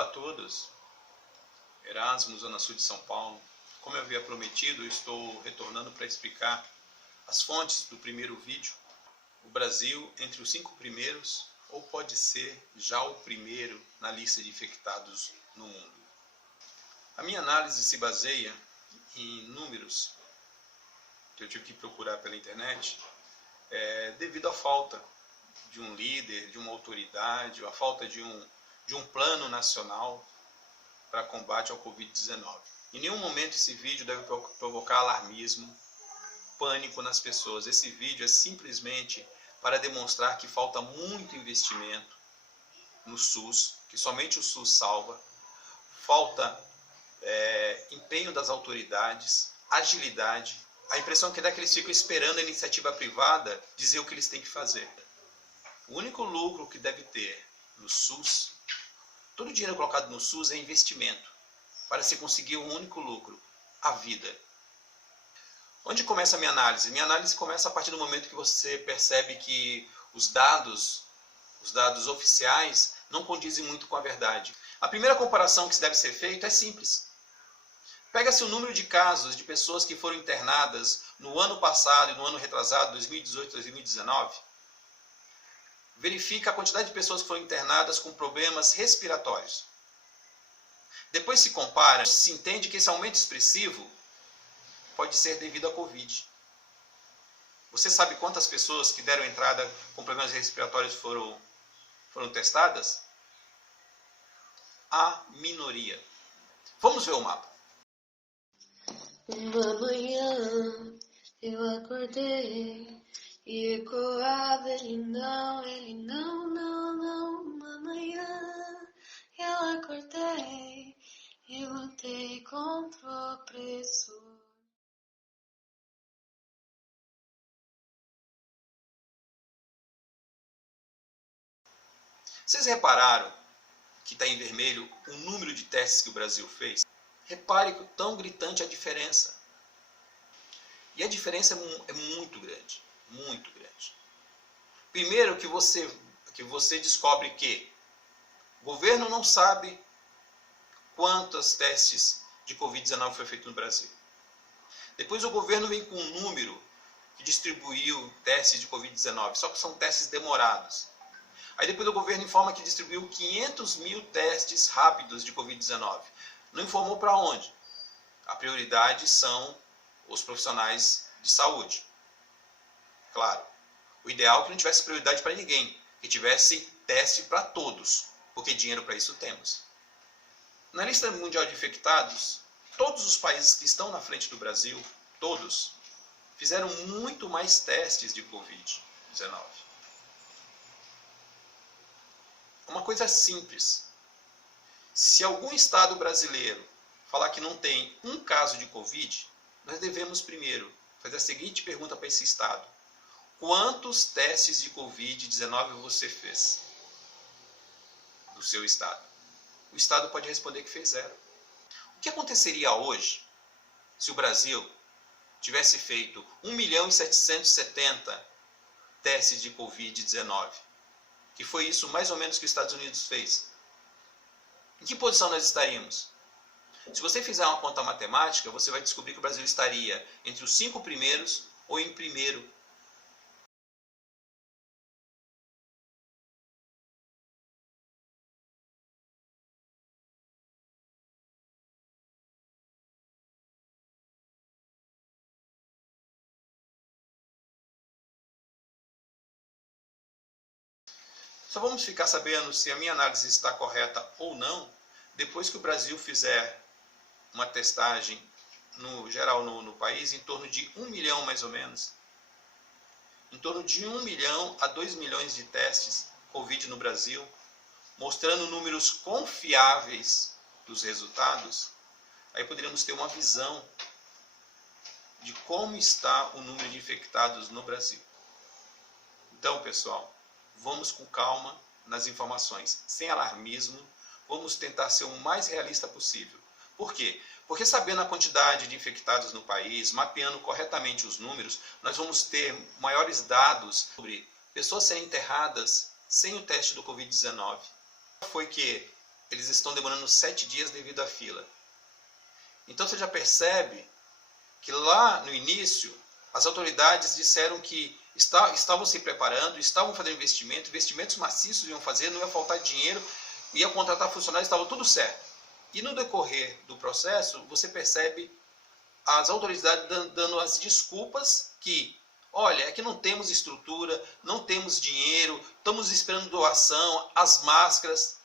Olá a todos, Erasmo, Zona Sul de São Paulo. Como eu havia prometido, eu estou retornando para explicar as fontes do primeiro vídeo. O Brasil entre os 5 primeiros, ou pode ser já o primeiro na lista de infectados no mundo. A minha análise se baseia em números que eu tive que procurar pela internet, devido à falta de um líder, de uma autoridade, a falta de um plano nacional para combate ao Covid-19. Em nenhum momento esse vídeo deve provocar alarmismo, pânico nas pessoas. Esse vídeo é simplesmente para demonstrar que falta muito investimento no SUS, que somente o SUS salva, falta empenho das autoridades, agilidade. A impressão que dá é que eles ficam esperando a iniciativa privada dizer o que eles têm que fazer. O único lucro que deve ter no SUS, todo o dinheiro colocado no SUS é investimento, para se conseguir um único lucro, a vida. Onde começa a minha análise? Minha análise começa a partir do momento que você percebe que os dados oficiais não condizem muito com a verdade. A primeira comparação que deve ser feita é simples. Pega-se o número de casos de pessoas que foram internadas no ano passado e no ano retrasado, 2018 e 2019. Verifica a quantidade de pessoas que foram internadas com problemas respiratórios. Depois se compara, se entende que esse aumento expressivo pode ser devido à Covid. Você sabe quantas pessoas que deram entrada com problemas respiratórios foram testadas? A minoria. Vamos ver o mapa. Uma manhã eu acordei e ecoava ele não. Uma manhã eu acordei e lutei contra o opressor. Vocês repararam que está em vermelho o número de testes que o Brasil fez? Repare que tão gritante a diferença. E a diferença é muito grande, muito grande. Primeiro que você descobre que o governo não sabe quantos testes de Covid-19 foi feito no Brasil. Depois o governo vem com um número que distribuiu testes de Covid-19, só que são testes demorados. Aí depois o governo informa que distribuiu 500 mil testes rápidos de Covid-19. Não informou para onde? A prioridade são os profissionais de saúde. Claro, o ideal é que não tivesse prioridade para ninguém, que tivesse teste para todos, porque dinheiro para isso temos. Na lista mundial de infectados, todos os países que estão na frente do Brasil, todos, fizeram muito mais testes de Covid-19. Uma coisa simples. Se algum estado brasileiro falar que não tem um caso de Covid, nós devemos primeiro fazer a seguinte pergunta para esse estado. Quantos testes de Covid-19 você fez do seu estado? O estado pode responder que fez 0. O que aconteceria hoje se o Brasil tivesse feito 1.770.000 testes de Covid-19? Que foi isso mais ou menos que os Estados Unidos fez. Em que posição nós estaríamos? Se você fizer uma conta matemática, você vai descobrir que o Brasil estaria entre os 5 primeiros ou em primeiro. Só vamos ficar sabendo se a minha análise está correta ou não depois que o Brasil fizer uma testagem no geral no país em torno de 1 milhão mais ou menos. Em torno de 1 milhão a 2 milhões de testes Covid no Brasil, mostrando números confiáveis dos resultados, aí poderíamos ter uma visão de como está o número de infectados no Brasil. Então, pessoal, vamos com calma nas informações, sem alarmismo, vamos tentar ser o mais realista possível. Por quê? Porque sabendo a quantidade de infectados no país, mapeando corretamente os números, nós vamos ter maiores dados sobre pessoas serem enterradas sem o teste do Covid-19. Foi que eles estão demorando 7 dias devido à fila. Então você já percebe que lá no início as autoridades disseram que estavam se preparando, estavam fazendo investimentos maciços iam fazer, não ia faltar dinheiro, ia contratar funcionários, estava tudo certo. E no decorrer do processo, você percebe as autoridades dando as desculpas que, olha, é que não temos estrutura, não temos dinheiro, estamos esperando doação, as máscaras,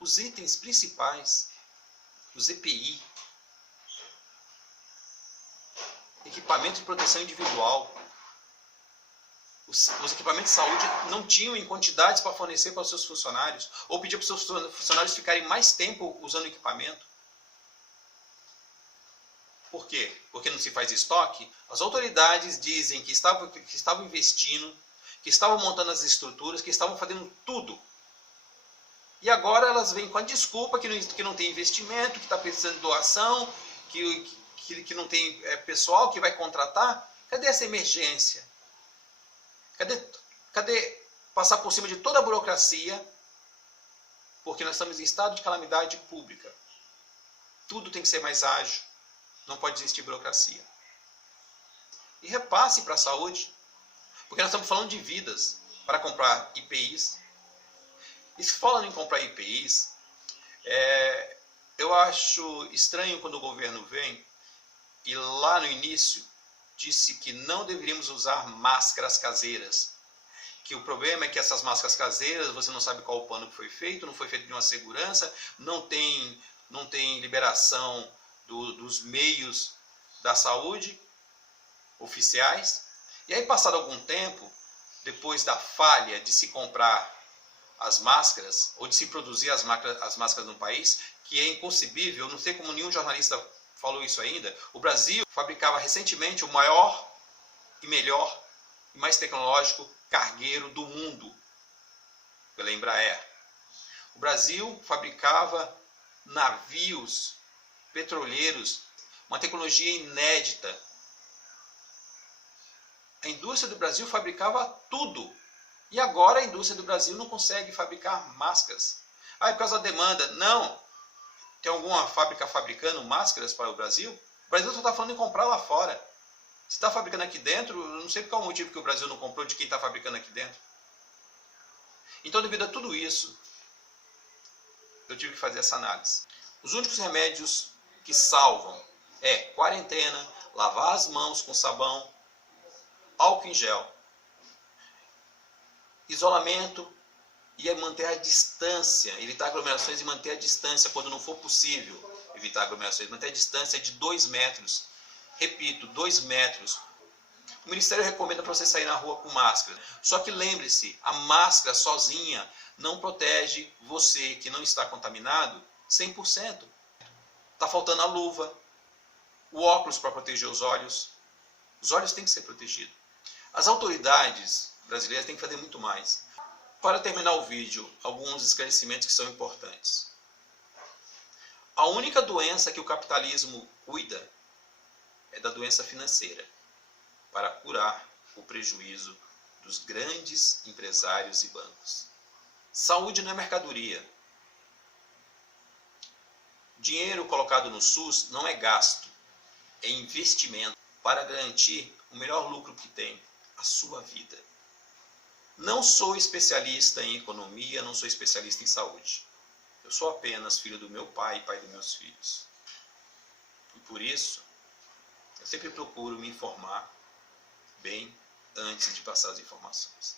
os itens principais, os EPI, equipamento de proteção individual, os equipamentos de saúde não tinham em quantidades para fornecer para os seus funcionários, ou pedir para os seus funcionários ficarem mais tempo usando equipamento. Por quê? Porque não se faz estoque? As autoridades dizem que estavam investindo, que estavam montando as estruturas, que estavam fazendo tudo. E agora elas vêm com a desculpa que não tem investimento, que está precisando de doação, que não tem pessoal que vai contratar. Cadê essa emergência? Cadê passar por cima de toda a burocracia? Porque nós estamos em estado de calamidade pública. Tudo tem que ser mais ágil. Não pode existir burocracia. E repasse para a saúde. Porque nós estamos falando de vidas para comprar EPIs. E se falando em comprar EPIs, eu acho estranho quando o governo vem e lá no início disse que não deveríamos usar máscaras caseiras. Que o problema é que essas máscaras caseiras, você não sabe qual o pano que foi feito, não foi feito de uma segurança, não tem liberação dos meios da saúde oficiais. E aí, passado algum tempo, depois da falha de se comprar as máscaras, ou de se produzir as máscaras no país, que é inconcebível, não sei como nenhum jornalista falou isso ainda, o Brasil fabricava recentemente o maior e melhor e mais tecnológico cargueiro do mundo, pela Embraer. O Brasil fabricava navios petroleiros, uma tecnologia inédita. A indústria do Brasil fabricava tudo. E agora a indústria do Brasil não consegue fabricar máscaras. Ah, é por causa da demanda. Não. Tem alguma fábrica fabricando máscaras para o Brasil? O Brasil só está falando em comprar lá fora. Se está fabricando aqui dentro, eu não sei qual é o motivo que o Brasil não comprou de quem está fabricando aqui dentro. Então, devido a tudo isso, eu tive que fazer essa análise. Os únicos remédios que salvam é quarentena, lavar as mãos com sabão, álcool em gel, isolamento e manter a distância, evitar aglomerações e manter a distância quando não for possível. Evitar aglomerações, manter a distância de 2 metros. Repito, 2 metros. O Ministério recomenda para você sair na rua com máscara. Só que lembre-se, a máscara sozinha não protege você que não está contaminado 100%. Está faltando a luva, o óculos para proteger os olhos. Os olhos têm que ser protegidos. As autoridades brasileiras têm que fazer muito mais. Para terminar o vídeo, alguns esclarecimentos que são importantes. A única doença que o capitalismo cuida é da doença financeira, para curar o prejuízo dos grandes empresários e bancos. Saúde não é mercadoria. Dinheiro colocado no SUS não é gasto, é investimento para garantir o melhor lucro que tem, a sua vida. Não sou especialista em economia, não sou especialista em saúde. Eu sou apenas filho do meu pai e pai dos meus filhos. E por isso, eu sempre procuro me informar bem antes de passar as informações.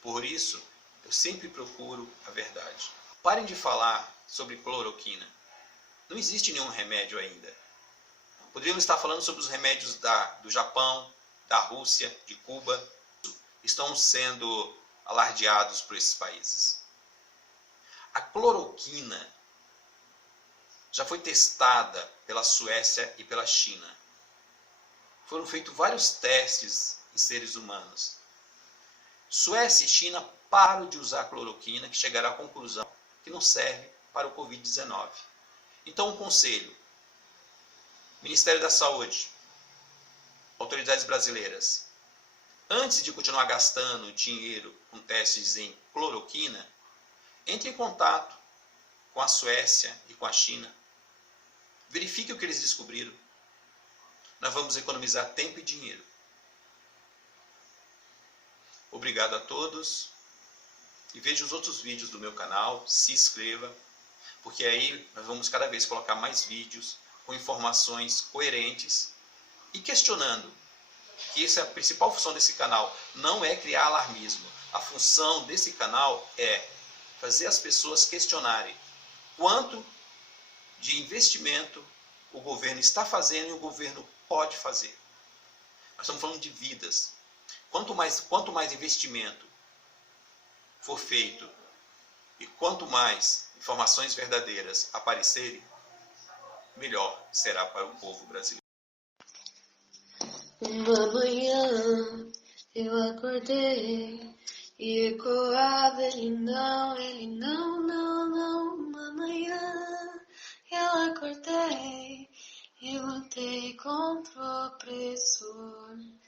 Por isso, eu sempre procuro a verdade. Parem de falar sobre cloroquina. Não existe nenhum remédio ainda. Poderíamos estar falando sobre os remédios do Japão, da Rússia, de Cuba. Estão sendo alardeados por esses países. A cloroquina já foi testada pela Suécia e pela China. Foram feitos vários testes em seres humanos. Suécia e China param de usar cloroquina, que chegaram à conclusão que não serve para o Covid-19. Então, um conselho. Ministério da Saúde, autoridades brasileiras, antes de continuar gastando dinheiro com testes em cloroquina, Entre em contato com a Suécia e com a China. Verifique o que eles descobriram. Nós vamos economizar tempo e dinheiro. Obrigado a todos. E veja os outros vídeos do meu canal. Se inscreva. Porque aí nós vamos cada vez colocar mais vídeos com informações coerentes e questionando. Que essa é a principal função desse canal. Não é criar alarmismo. A função desse canal é fazer as pessoas questionarem quanto de investimento o governo está fazendo e o governo pode fazer. Nós estamos falando de vidas. Quanto mais investimento for feito e quanto mais informações verdadeiras aparecerem, melhor será para o povo brasileiro. Uma manhã eu acordei e ecoava ele não, não. Uma manhã eu acordei e lutei contra o opressor.